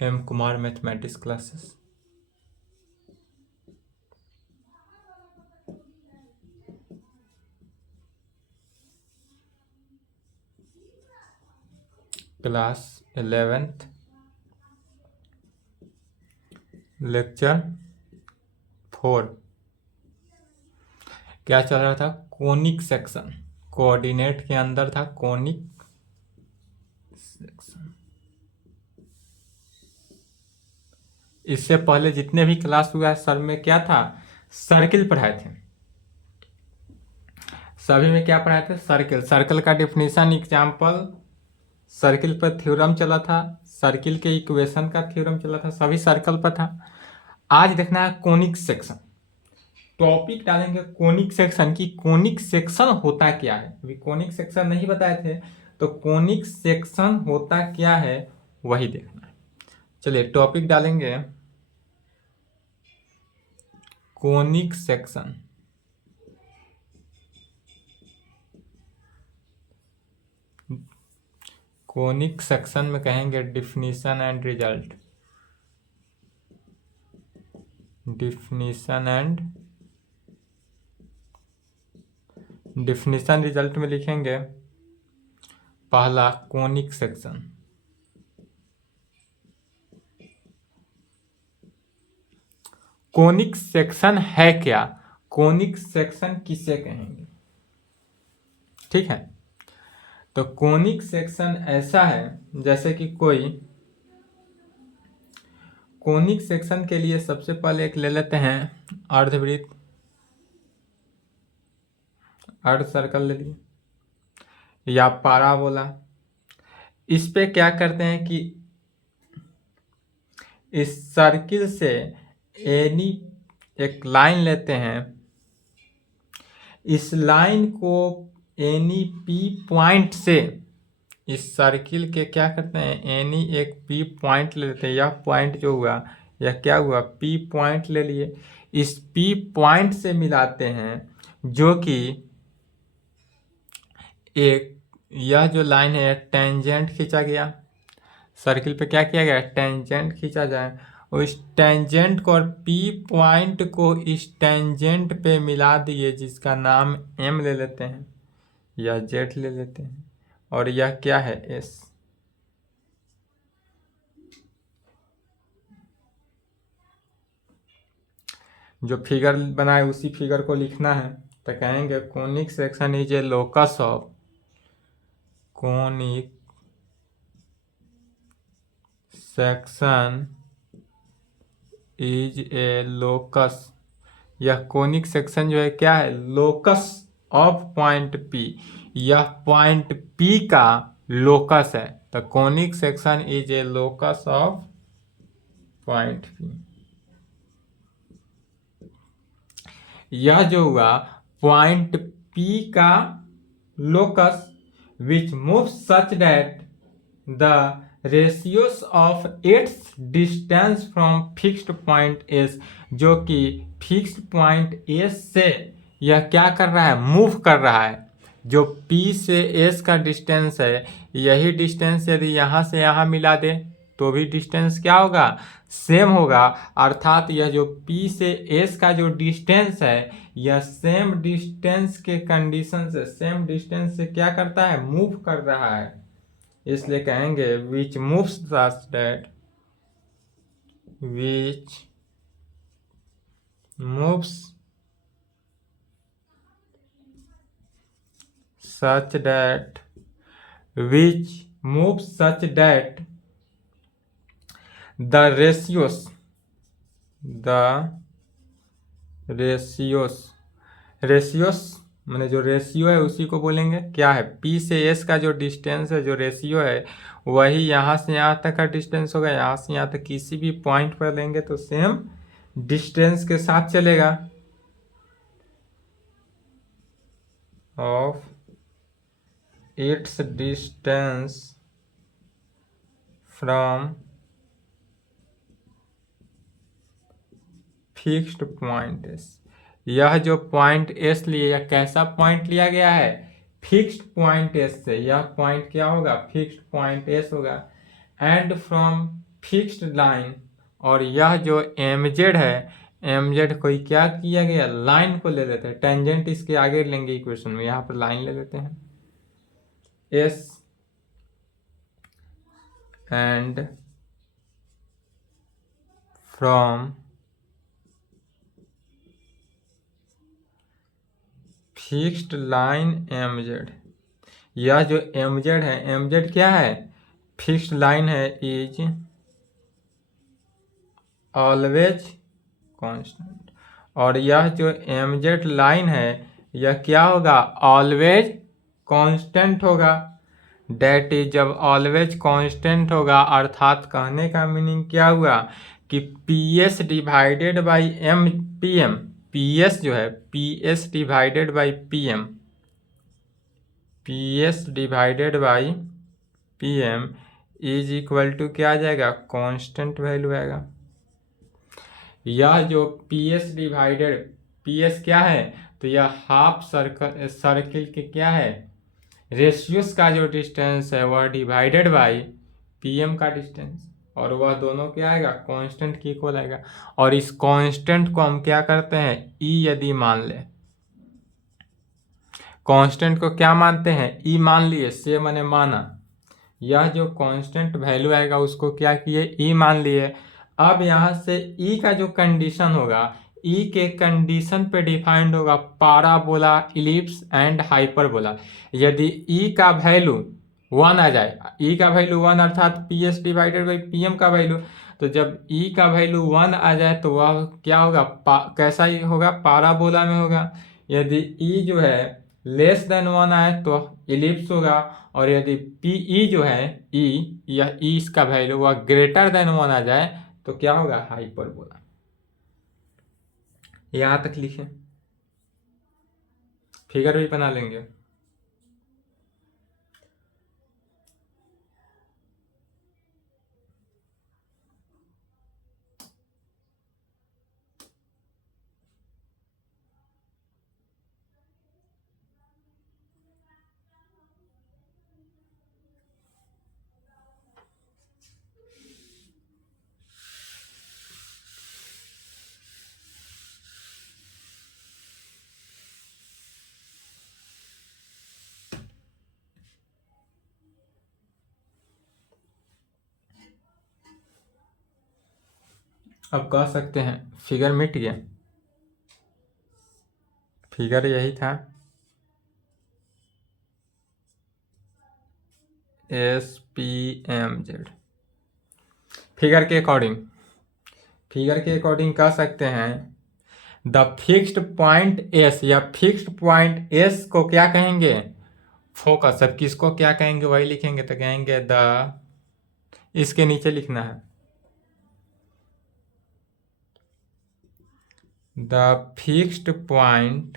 M Kumar mathematics classes. Class 11th, lecture 4। क्या चल रहा था? Conic section. कोऑर्डिनेट के अंदर था कोनिक सेक्शन। इससे पहले जितने भी क्लास हुआ है सर में क्या था? सर्किल पढ़ाए थे। सभी में क्या पढ़ाए थे? सर्किल। सर्किल का डिफिनीशन, एग्जाम्पल, सर्किल पर थ्योरम चला था, सर्किल के इक्वेशन का थ्योरम चला था, सभी सर्कल पर था। आज देखना है कोनिक सेक्शन। टॉपिक डालेंगे कोनिक सेक्शन की। कोनिक सेक्शन होता क्या है? अभी कोनिक सेक्शन नहीं बताए थे, तो कोनिक सेक्शन होता क्या है वही देखना है। चलिए टॉपिक डालेंगे कोनिक सेक्शन। कोनिक सेक्शन में कहेंगे definition and result. Definition result में लिखेंगे पहला कोनिक सेक्शन। कोनिक सेक्शन है क्या? कोनिक सेक्शन किसे कहेंगे? ठीक है, तो कोनिक सेक्शन ऐसा है जैसे कि कोई कोनिक सेक्शन के लिए सबसे पहले एक ले लेते हैं अर्धवृत्त, अर्ध सर्कल ले लिए, या पाराबोला। इस पे क्या करते हैं कि इस सर्किल से एनी एक लाइन लेते हैं, इस लाइन को एनी पी पॉइंट से इस सर्किल के क्या करते हैं, एनी एक पी पॉइंट ले लेते हैं। यह पॉइंट जो हुआ यह क्या हुआ? पी पॉइंट ले लिए। इस पी पॉइंट से मिलाते हैं जो कि एक यह जो लाइन है टेंजेंट खींचा गया। सर्किल पे क्या किया गया? टेंजेंट खींचा जाए। उस टेंजेंट को और पी पॉइंट को इस टेंजेंट पे मिला दिए, जिसका नाम एम ले लेते हैं या जेड ले लेते हैं, और यह क्या है? एस। जो फिगर बनाए उसी फिगर को लिखना है, तो कहेंगे conic section is a locus of conic section is a locus. यह कोनिक सेक्शन जो है क्या है? Locus of point P. यह पॉइंट पी का लोकस है, तो conic section is a locus of point P. यह जो हुआ पॉइंट पी का locus which moves such that the ratios of its distance from fixed point S, जो कि फिक्स्ड पॉइंट एस से यह क्या कर रहा है? मूव कर रहा है। जो P से S का डिस्टेंस है, यही डिस्टेंस यदि यहाँ से यहाँ मिला दे तो भी डिस्टेंस क्या होगा? सेम होगा। अर्थात यह जो P से S का जो डिस्टेंस है, यह सेम डिस्टेंस के कंडीशन से, सेम डिस्टेंस से क्या करता है? मूव कर रहा है। इसलिए कहेंगे विच moves such that, which moves such that, which moves such that the ratios मैंने जो रेशियो है उसी को बोलेंगे क्या है? P से S का जो डिस्टेंस है, जो रेशियो है, वही यहाँ से यहाँ तक का डिस्टेंस होगा। यहाँ से यहाँ तक किसी भी पॉइंट पर लेंगे तो सेम डिस्टेंस के साथ चलेगा of its distance from fixed point S. यह जो पॉइंट एस लिए, यह कैसा पॉइंट लिया गया है? फिक्स्ड पॉइंट एस से। यह पॉइंट क्या होगा? फिक्स्ड पॉइंट एस होगा। एंड फ्रॉम फिक्स्ड लाइन और यह जो mz है, mz को क्या किया गया, लाइन को ले लेते हैं, टेंजेंट इसके आगे लेंगे इक्वेशन में, यहाँ पर लाइन ले लेते हैं s and from fixed line mz, यह जो mz है, mz क्या है, फिक्स्ड लाइन है, इज ऑलवेज कांस्टेंट, और यह जो mz लाइन है यह क्या होगा, ऑलवेज कांस्टेंट होगा। डेट इज, जब ऑलवेज कांस्टेंट होगा अर्थात कहने का मीनिंग क्या हुआ कि PS divided by M P M, PS जो है PS divided by PM, PS divided by PM is equal to क्या आ जाएगा, कांस्टेंट वैल्यू आएगा। यह जो PS डिवाइडेड, PS क्या है, तो यह हाफ सर्किल के क्या है, रेशियोस का जो डिस्टेंस है वह डिवाइडेड बाई PM का डिस्टेंस, और वह दोनों क्या आएगा, कांस्टेंट की इक्वल आएगा। और इस कांस्टेंट को हम क्या करते हैं, E यदि मान ले, कांस्टेंट को क्या मानते हैं, E मान लिए, से मैंने माना, यह जो कांस्टेंट वैल्यू आएगा उसको क्या किए, E मान लिए। अब यहाँ से E का जो कंडीशन होगा, E के कंडीशन पे डिफाइंड होगा पाराबोला, इलिप्स एंड हाइपरबोला। यदि E का वैल्यू 1 आ जाए, E का वैल्यू 1 अर्थात PS डिवाइडेड बाई PM का वैल्यू, तो जब E का वैल्यू 1 आ जाए तो वह क्या होगा, कैसा ही होगा, पाराबोला में होगा। यदि E जो है लेस देन 1 आए तो इलिप्स होगा, और यदि PE जो है E, यह E इसका वैल्यू वह ग्रेटर देन 1 आ जाए तो क्या होगा, हाइपरबोला। यहाँ तक लिखे, फिगर भी बना लेंगे। अब कह सकते हैं फिगर मिट गया, फिगर यही था, SPMZ। फिगर के अकॉर्डिंग, फिगर के अकॉर्डिंग कह सकते हैं द फिक्स्ड पॉइंट S, या फिक्स्ड पॉइंट S को क्या कहेंगे, फोकस। अब किसको क्या कहेंगे वही लिखेंगे, तो कहेंगे द, इसके नीचे लिखना है, the fixed point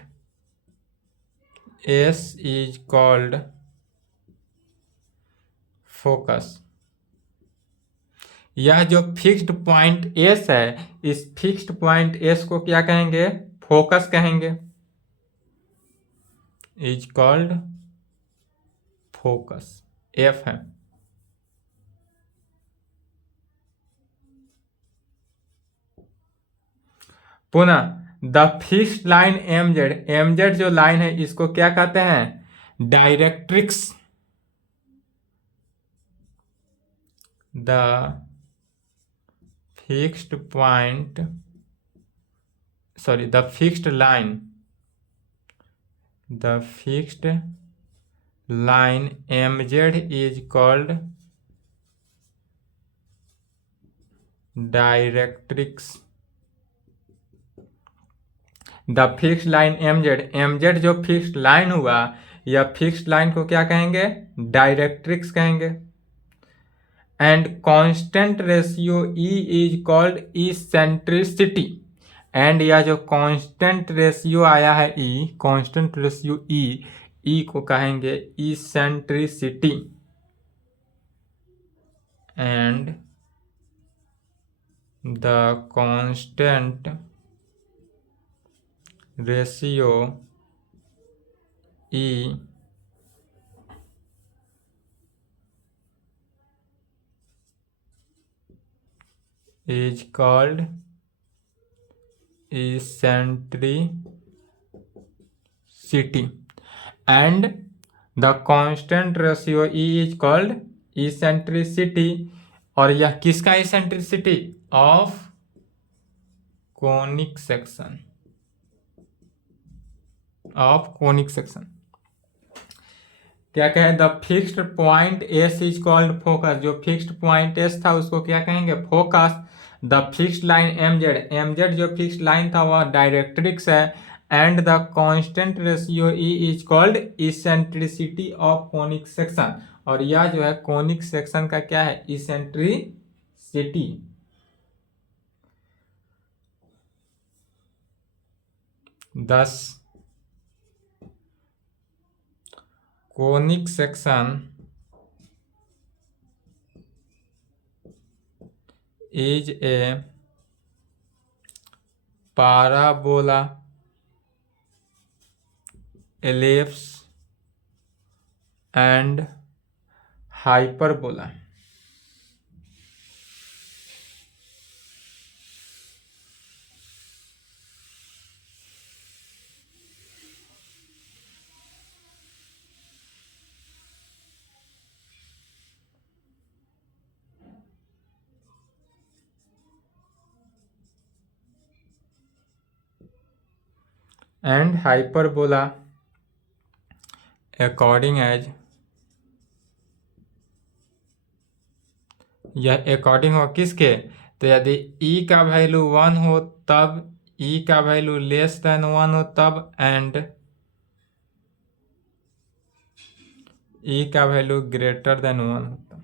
S is called focus. यह जो फिक्स्ड पॉइंट S है, इस फिक्स्ड पॉइंट S को क्या कहेंगे, फोकस कहेंगे, इज कॉल्ड फोकस, F है। पुनः द फिक्स्ड लाइन MZ जो लाइन है इसको क्या कहते हैं, directrix. The fixed point, sorry, the fixed line, the fixed line MZ is called directrix. The fixed line MZ जो फिक्स्ड लाइन हुआ, यह फिक्स्ड लाइन को क्या कहेंगे, डायरेक्ट्रिक्स कहेंगे। And constant ratio E is called eccentricity. And यह जो constant ratio आया है E, कांस्टेंट रेशियो E को कहेंगे eccentricity. And the constant ratio E is called eccentricity and the constant ratio E is called eccentricity। और यह किसका eccentricity? Of conic section, of conic section. क्या कहें? The fixed point S is called focus. जो fixed point S था उसको क्या कहेंगे? Focus. The fixed line M Z जो फिक्स्ड लाइन था वह डायरेक्ट्रिक्स है। And the constant ratio E is called eccentricity of conic section. और यह जो है कोनिक सेक्शन का क्या है? इसेंट्रिसिटी। दस conic section is a parabola, ellipse and hyperbola। and hyperbola according as, यह अकॉर्डिंग हो किसके? तो यदि e का वैल्यू 1 हो तब, e का वैल्यू लेस देन 1 हो तब, एंड e का वैल्यू ग्रेटर देन 1 हो तब।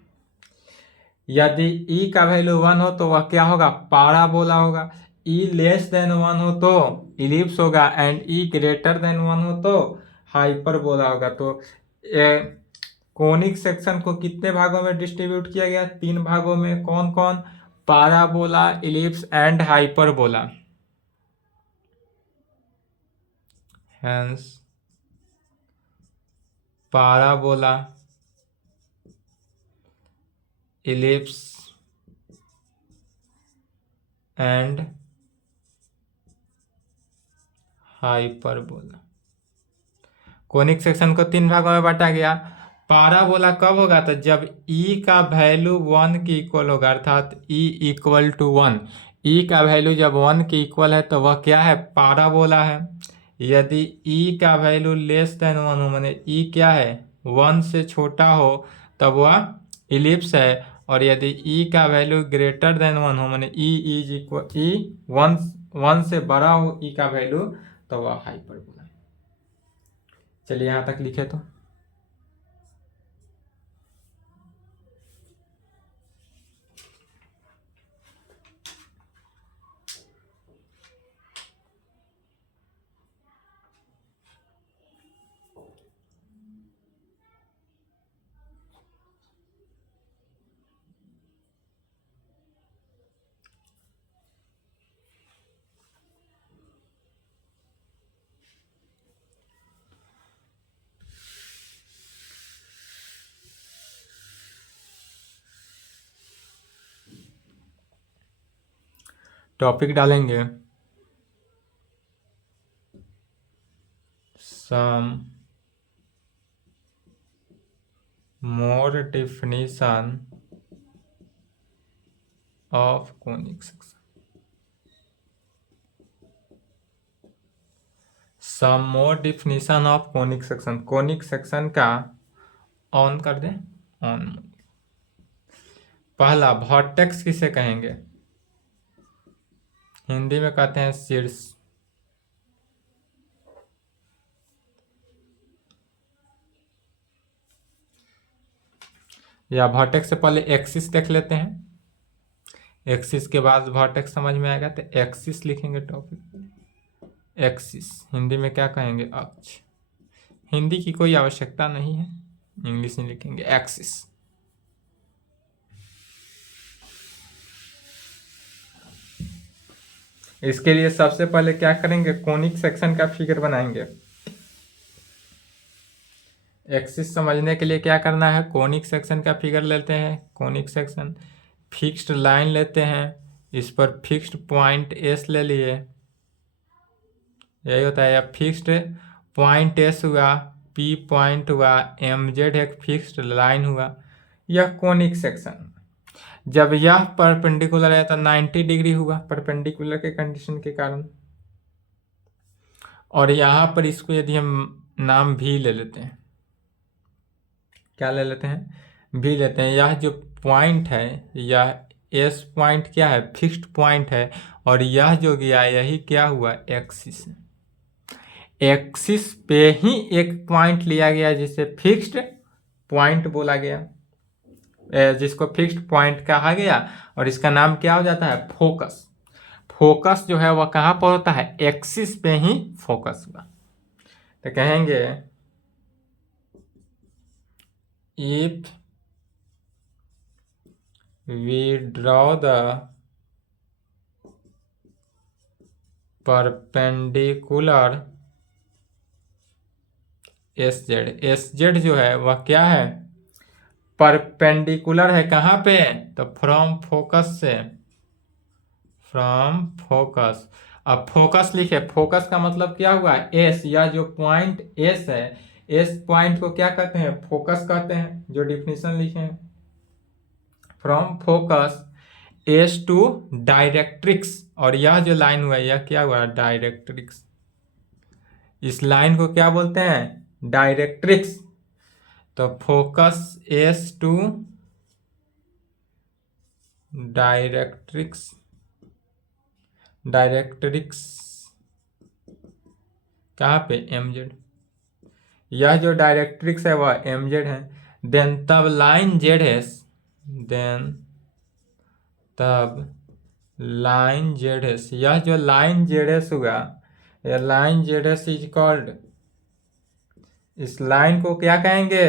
यदि e का वैल्यू 1 हो तो वह क्या होगा? पाराबोला होगा। e लेस देन 1 हो तो इलिप्स होगा, एंड e ग्रेटर देन 1 हो तो हाइपरबोला होगा। तो कोनिक सेक्शन को कितने भागों में डिस्ट्रीब्यूट किया गया? 3 भागों में। कौन कौन? Parabola, ellipse and hyperbola. Hence parabola, ellipse and hyperbola. Conic section को 3 भागों में बांटा गया। पाराबोला कब होगा? तो जब e का वैल्यू 1 के इक्वल होगा, अर्थात e इक्वल टू 1। e का वैल्यू जब 1 के इक्वल है तो वह क्या है? पाराबोला है। यदि e का वैल्यू लेस देन 1 हो, माने e क्या है? 1 से छोटा हो, तब वह इलिप्स है। और यदि e का वैल्यू ग्रेटर देन 1 हो, माने e इज इक्वल, e 1 से बड़ा हो e का वैल्यू, तो वह हाइपरबोला। चलिए यहां तक लिखे तो टॉपिक डालेंगे some more definition of conic section. Some more definition of conic section. Conic section का ऑन कर दें, ऑन। पहला, वर्टेक्स किसे कहेंगे? हिंदी में कहते हैं शीर्ष। या वर्टेक्स से पहले एक्सिस देख लेते हैं, एक्सिस के बाद वर्टेक्स समझ में आएगा। तो एक्सिस लिखेंगे टॉपिक। एक्सिस हिंदी में क्या कहेंगे? अक्ष। हिंदी की कोई आवश्यकता नहीं है, इंग्लिश में लिखेंगे एक्सिस। इसके लिए सबसे पहले क्या करेंगे? कोनिक सेक्शन का फिगर बनाएंगे। एक्सिस समझने के लिए क्या करना है? कोनिक सेक्शन का फिगर लेते हैं। कोनिक सेक्शन फिक्स्ड लाइन लेते हैं, इस पर फिक्स्ड पॉइंट एस ले लिए, यही होता है। या फिक्स्ड पॉइंट एस हुआ, पी पॉइंट हुआ, एम जेड एक फिक्स्ड लाइन हुआ। यह कोनिक सेक्शन जब यह परपेंडिकुलर है तो 90 डिग्री हुआ परपेंडिकुलर के कंडीशन के कारण। और यहाँ पर इसको यदि हम नाम भी ले लेते हैं, क्या ले लेते हैं, भी लेते हैं। यह जो पॉइंट है, यह एस पॉइंट क्या है, फिक्स्ड पॉइंट है। और यह जो गया यही क्या हुआ, एक्सिस। एक्सिस पे ही एक पॉइंट लिया गया जिसे फिक्स्ड पॉइंट बोला गया, जिसको फिक्स्ड पॉइंट कहा गया। और इसका नाम क्या हो जाता है, फोकस। फोकस जो है वह कहाँ पर होता है, एक्सिस पे ही फोकस हुआ। तो कहेंगे if we draw the perpendicular S Z जो है वह क्या है, परपेंडिकुलर है कहाँ पे, तो फ्रॉम फोकस से, फ्रॉम फोकस। अब फोकस लिखे, फोकस का मतलब क्या हुआ, एस, या जो पॉइंट एस है, एस पॉइंट को क्या कहते हैं, फोकस कहते हैं, जो डिफिनीशन लिखे हैं। From focus S to directrix, और यह जो लाइन हुआ यह क्या हुआ, डायरेक्ट्रिक्स। इस लाइन को क्या बोलते हैं, डायरेक्ट्रिक्स। तो focus S to directrix, directrix कहाँ पे, एम जेड। यह जो डायरेक्ट्रिक्स है वह एम जेड है। देन तब लाइन जेड एस, देन तब लाइन जेड एस, यह जो लाइन जेड एस हुआ, यह line Z S is called, इस लाइन को क्या कहेंगे,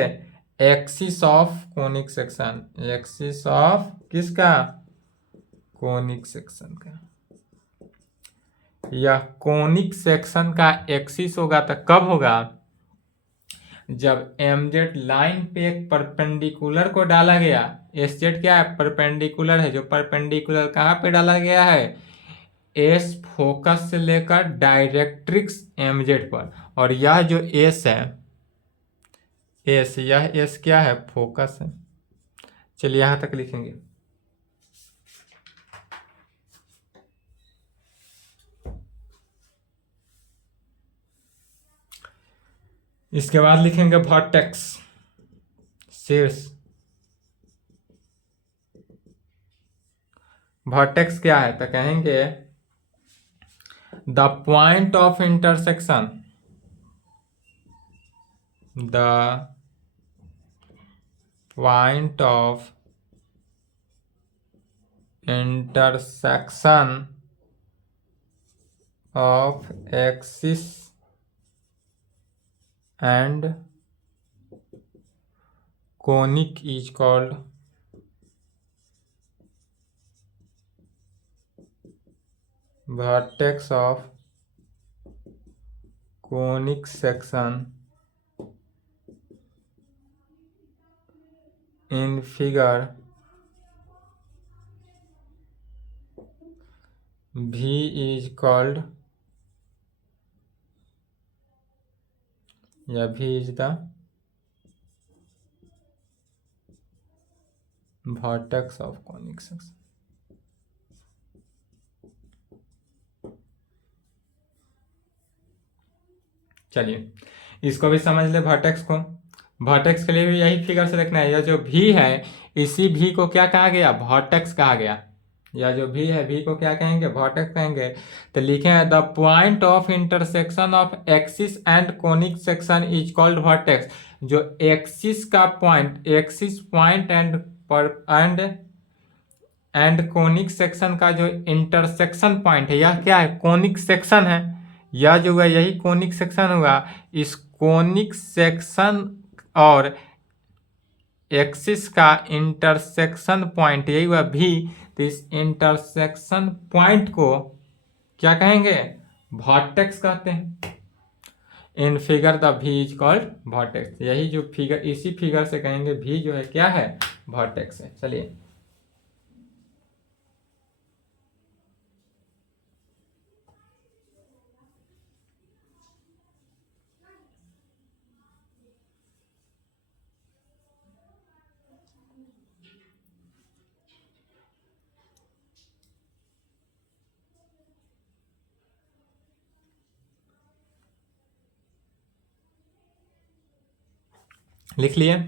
axis of conic section. Axis of किसका, कोनिक सेक्शन का। यह कोनिक सेक्शन का एक्सिस होगा तो कब होगा, जब एम जेड लाइन पे एक परपेंडिकुलर को डाला गया। एस जेड क्या है, परपेंडिकुलर है, जो परपेंडिकुलर कहाँ पे डाला गया है, एस फोकस से लेकर डायरेक्ट्रिक्स एम जेड पर। और यह जो एस है, एस, यह एस क्या है, फोकस है। चलिए यहां तक लिखेंगे। इसके बाद लिखेंगे वर्टेक्स, शीर्ष। वर्टेक्स क्या है, तो कहेंगे the point of intersection, the point of intersection of axis and conic is called vertex of conic section in figure V is called, या V is the vertex of conic section। चलिए इसको भी समझ ले, वर्टेक्स को। Vertex के लिए भी यही फिगर से देखना है। यह जो भी है, इसी भी को क्या कहा गया, वर्टेक्स कहा गया। या जो भी है, भी को क्या कहेंगे, वर्टेक्स कहेंगे। तो लिखे हैं the point of intersection of axis and conic section is called vertex. जो एक्सिस का point, axis point and conic section का जो इंटरसेक्शन पॉइंट है, यह क्या है, कोनिक सेक्शन है। यह जो हुआ यही कोनिक सेक्शन हुआ। इस कोनिक सेक्शन और एक्सिस का इंटरसेक्शन पॉइंट यही हुआ भी। तो इस इंटरसेक्शन पॉइंट को क्या कहेंगे, वर्टेक्स कहते हैं। इन फिगर द भी इज कॉल्ड वर्टेक्स। यही जो फिगर, इसी फिगर से कहेंगे भी जो है क्या है, वर्टेक्स है। चलिए लिख लिए।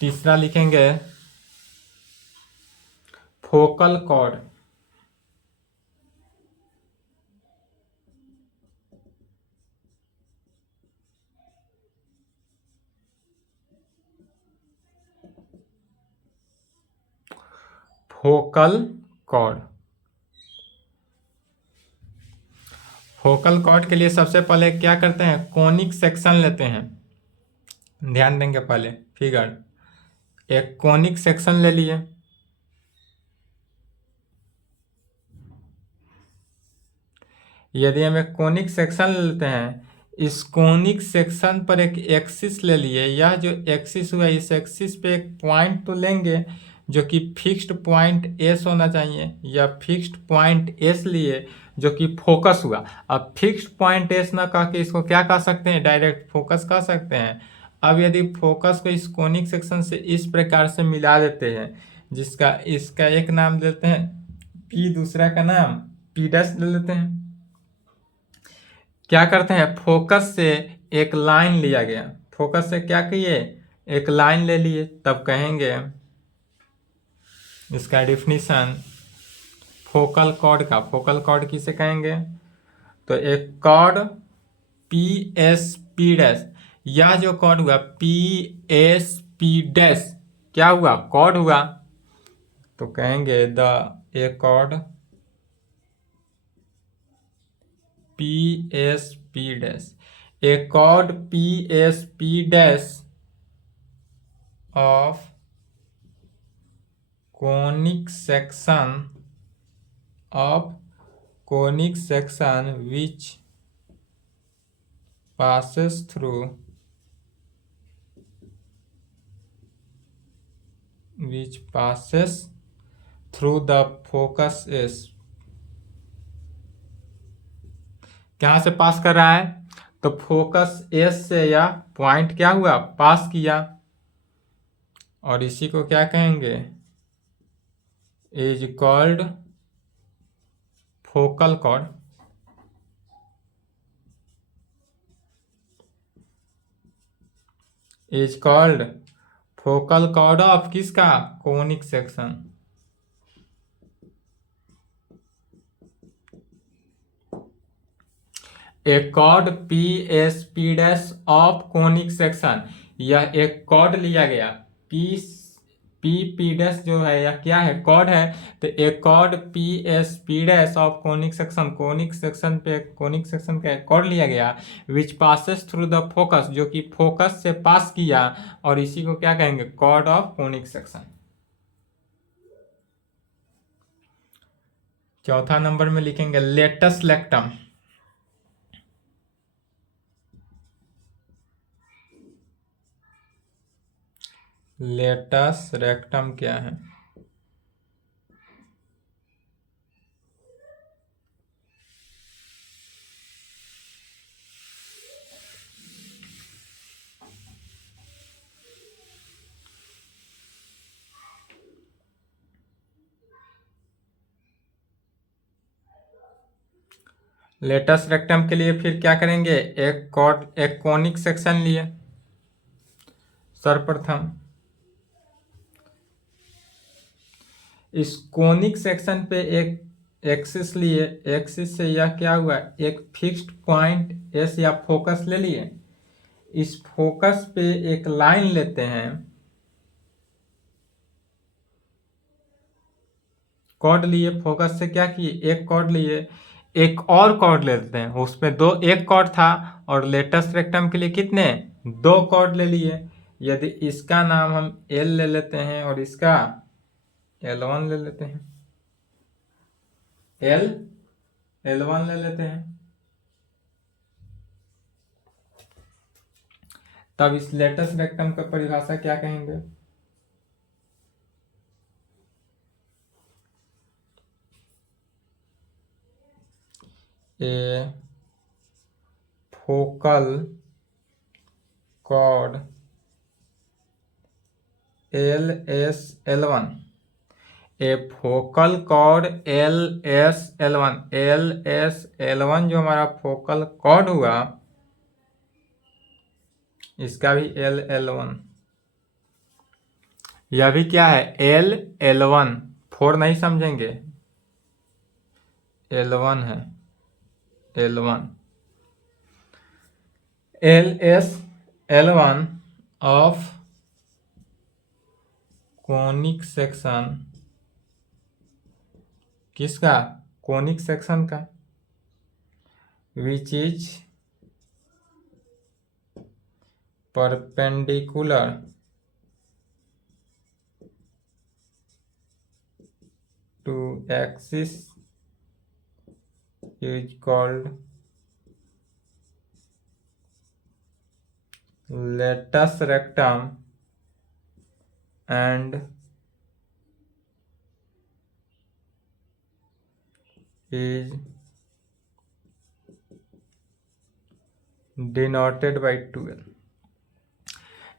तीसरा लिखेंगे focal cord. Focal cord. Focal cord के लिए सबसे पहले क्या करते हैं, कोनिक सेक्शन लेते हैं। ध्यान देंगे पहले फिगर, एक कोनिक सेक्शन ले लिए। यदि हम एक कोनिक सेक्शन लेते हैं, इस कोनिक सेक्शन पर एक एक्सिस ले लिए। यह जो एक्सिस हुआ, इस एक्सिस पे एक पॉइंट तो लेंगे जो कि फिक्स्ड पॉइंट एस होना चाहिए, या फिक्स्ड पॉइंट एस लिए जो कि फोकस हुआ। अब फिक्स्ड पॉइंट एस ना कह के इसको क्या कह सकते हैं, डायरेक्ट फोकस कह सकते हैं। अब यदि फोकस को इस कोनिक सेक्शन से इस प्रकार से मिला देते हैं, जिसका इसका एक नाम देते हैं पी, दूसरा का नाम पी डैश ले लेते हैं। क्या करते हैं, फोकस से एक लाइन लिया गया, फोकस से क्या किए, एक लाइन ले लिए। तब कहेंगे इसका डिफिनीशन फोकल कॉर्ड का, फोकल कॉर्ड किसे कहेंगे, तो एक chord P S P dash, या जो कॉर्ड हुआ पी एस पी डैश क्या हुआ, कॉर्ड हुआ। तो कहेंगे the a chord P S P dash, a chord P S P dash of conic section which passes through the focus is। कहाँ से पास कर रहा है, तो फोकस एस से या पॉइंट क्या हुआ, पास किया। और इसी को क्या कहेंगे, is called focal chord. Is called focal chord of किसका, conic section. A chord P S P dash of conic section, यह एक कॉर्ड लिया गया, पी पी पी डैश जो है या क्या है, कॉर्ड है। तो एक chord P S P dash of conic section, conic section पे कोनिक सेक्शन का एक कॉर्ड लिया गया, which passes through the focus, जो कि फोकस से पास किया। और इसी को क्या कहेंगे, कॉर्ड ऑफ कोनिक सेक्शन। चौथा नंबर में लिखेंगे लेटस लेक्टम। लेटस रेक्टम क्या है, लेटस रेक्टम के लिए फिर क्या करेंगे, एक कोनिक सेक्शन लिए सर्वप्रथम। इस कोनिक सेक्शन पे एक एक्सिस लिए, एक्सिस से यह क्या हुआ, एक फिक्स्ड पॉइंट एस या फोकस ले लिए। इस फोकस पे एक लाइन लेते हैं, कॉर्ड लिए, फोकस से क्या किए, एक कॉर्ड लिए। एक और कॉर्ड लेते हैं, उसमें दो, एक कॉर्ड था और लेटस रेक्टम के लिए कितने, दो कॉर्ड ले लिए। यदि इसका नाम हम एल ले लेते हैं और इसका L1 ले लेते हैं, L1 ले लेते हैं, तब इस लेटस रेक्टम का परिभाषा क्या कहेंगे, ए फोकल कॉर्ड LS-L1, ए फोकल कॉर्ड LS-L1, LS-L1 जो हमारा फोकल कॉर्ड हुआ, इसका भी L1। यह भी क्या है L1, 4 नहीं समझेंगे, L1 है, L1 L1 of conic section, किसका, कोनिक सेक्शन का, which is perpendicular to axis is called latus rectum and is denoted by 12।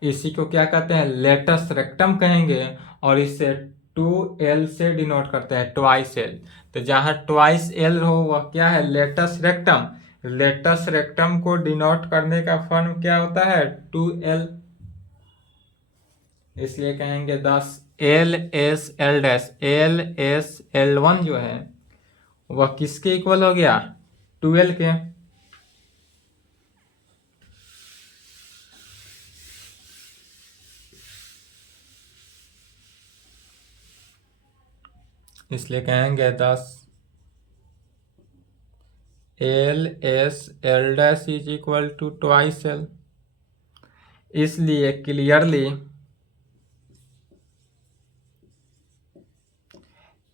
इसी को क्या कहते हैं, लेटस रेक्टम कहेंगे, और इसे 2L से डिनोट करते हैं, ट्वाइस एल। तो जहां ट्वाइस एल हो वह क्या है, लेटस रेक्टम। लेटस रेक्टम को डिनोट करने का फॉर्म क्या होता है, 2L। इसलिए कहेंगे 10 LSL1 जो है वह किसके इक्वल हो गया, 12 के। इसलिए कहेंगे 10 LSL' is equal to twice L. इसलिए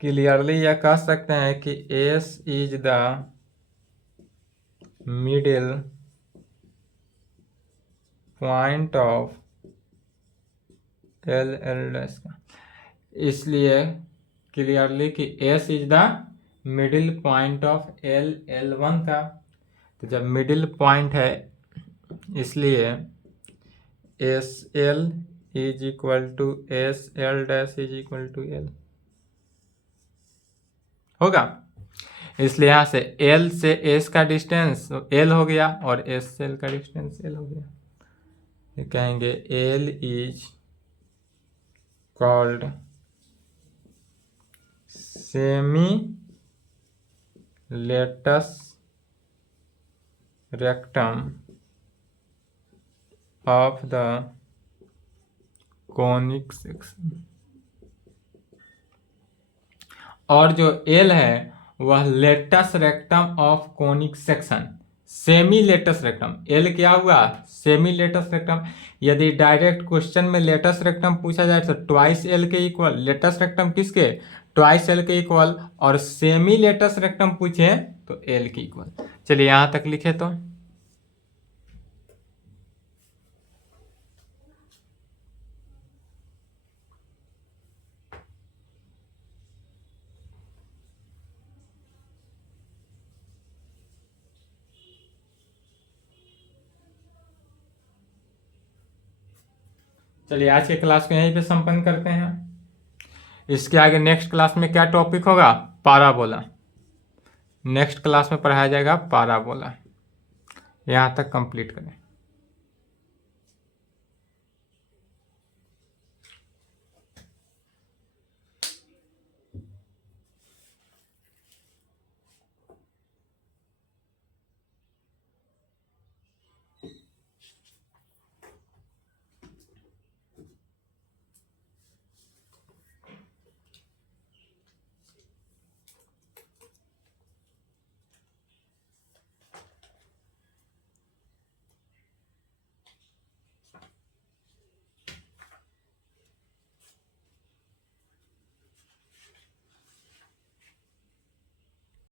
क्लियरली यह कह सकते हैं कि S is the middle point of LL' का। इसलिए क्लियरली कि S is the middle point of LL1 का। तो जब मिडिल पॉइंट है इसलिए SL is equal to SL' is equal to L होगा। इसलिए यहाँ से L से S का डिस्टेंस L हो गया और S से L का डिस्टेंस L हो गया। ये कहेंगे L is called semi latus rectum of the conic section. और जो L है वह latus rectum of conic section, semi latus rectum. L क्या हुआ, सेमी लेटस रेक्टम। यदि डायरेक्ट क्वेश्चन में लेटस रेक्टम पूछा जाए तो ट्वाइस L के इक्वल, लेटस रेक्टम किसके, ट्वाइस L के इक्वल, और सेमी लेटस रेक्टम पूछे तो L के इक्वल। चलिए यहां तक लिखे तो चलिए आज के क्लास को यहीं पे संपन्न करते हैं। इसके आगे नेक्स्ट क्लास में क्या टॉपिक होगा, पाराबोला। नेक्स्ट क्लास में पढ़ाया जाएगा पाराबोला। यहाँ तक कंप्लीट करें।